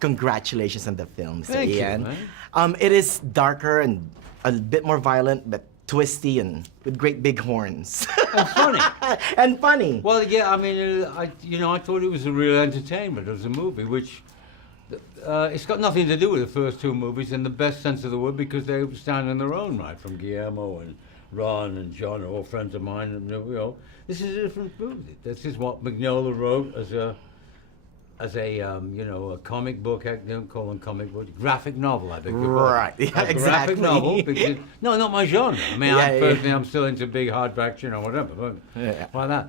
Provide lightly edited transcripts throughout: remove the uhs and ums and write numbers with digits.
congratulations on the film, Mr. Thank you, Ian. man. It is darker and a bit more violent, but twisty and with great big horns. And funny. And funny. Well, yeah, I mean, I thought it was a real entertainment as a movie, which it's got nothing to do with the first two movies in the best sense of the word, because they stand on their own, right? From Guillermo and Ron and John are all friends of mine, and this is a different movie. This is what Mignola wrote as a a comic book. I don't call them comic book, graphic novel. I think. Right. Yeah, a exactly. graphic novel. Because, no, not my genre. I mean, Yeah, I'm still into big hardbacks, whatever. But Yeah. why that?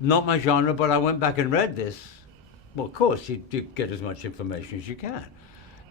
Not my genre. But I went back and read this. Well, of course, you get as much information as you can.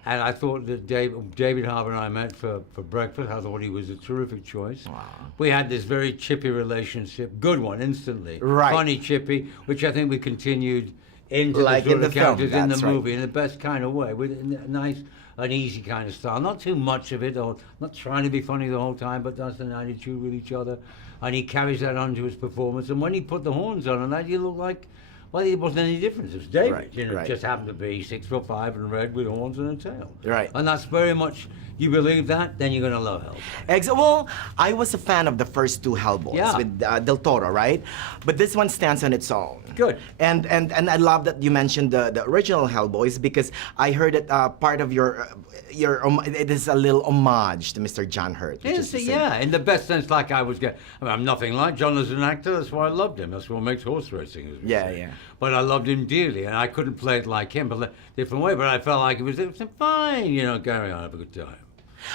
And I thought that David Harbour and I met for breakfast. I thought he was a terrific choice. Wow. We had this very chippy relationship, good one, instantly. Right. Funny, chippy, which I think we continued into Like the sort in of the film, characters in the that's right. movie in the best kind of way, with a nice, an easy kind of style. Not too much of it, or not trying to be funny the whole time, but that's an attitude with each other. And he carries that onto his performance. And when he put the horns on and that, you look like, well, it wasn't any difference. It was David, Right, right. just happened to be 6'5" and red with horns and a tail. Right. And that's very much, you believe that, then you're going to love Hellboy. Well, I was a fan of the first two Hellboys Yeah. with Del Toro, right? But this one stands on its own. Good. And I love that you mentioned the original Hellboys, because I heard it part of your it is a little homage to Mr. John Hurt. which is the same. Yeah, in the best sense, like I was getting. I mean, I'm nothing like John as an actor. That's why I loved him. That's what makes horse racing. As we Yeah, say. yeah. But I loved him dearly, and I couldn't play it like him, but a different way. But I felt like it was fine, carry on, have a good time.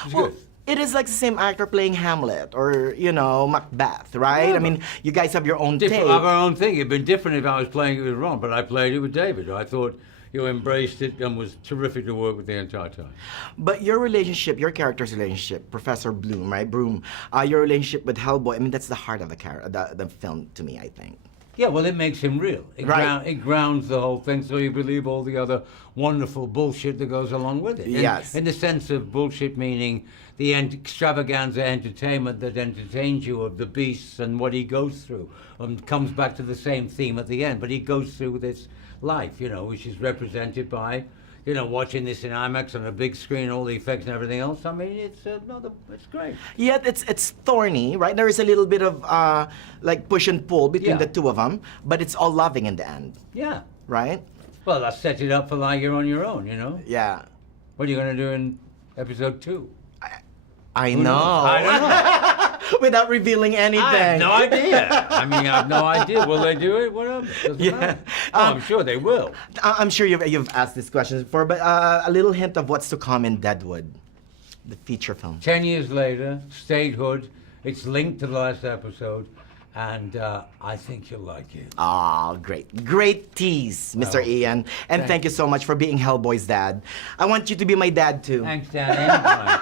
It was Well, good. it is like the same actor playing Hamlet or, Macbeth, right? Yeah, I mean, you guys have your own Different, take. of our own thing. It'd been different if I was playing it with Ron, but I played it with David. I thought you embraced it and was terrific to work with the entire time. But your relationship, your character's relationship, Professor Bloom, right, Broom, your relationship with Hellboy, I mean, that's the heart of the film to me, I think. Yeah, well, it makes him real. Right. It grounds the whole thing, so you believe all the other wonderful bullshit that goes along with it. Yes. In the sense of bullshit meaning the extravaganza entertainment that entertains you of the beasts and what he goes through, and comes back to the same theme at the end. But he goes through this life, which is represented by, watching this in IMAX on a big screen, all the effects and everything else. I mean, it's great. Yet it's thorny, right? There is a little bit of like push and pull between Yeah. the two of them, but it's all loving in the end, Yeah. right? Well, that sets it up for like you're on your own, Yeah. What are you going to do in episode 2? I Who know. knows? I don't know. Without revealing anything. I have no idea. I mean, I have no idea. Will they do it? Whatever. Doesn't Yeah. matter. Oh, I'm sure they will. I'm sure you've asked these questions before, but a little hint of what's to come in Deadwood, the feature film. 10 years later, statehood. It's linked to the last episode, and I think you'll like it. Oh, great. Great tease, Mr. Oh, Ian. And thank you so much for being Hellboy's dad. I want you to be my dad, too. Thanks, Dan. Anytime.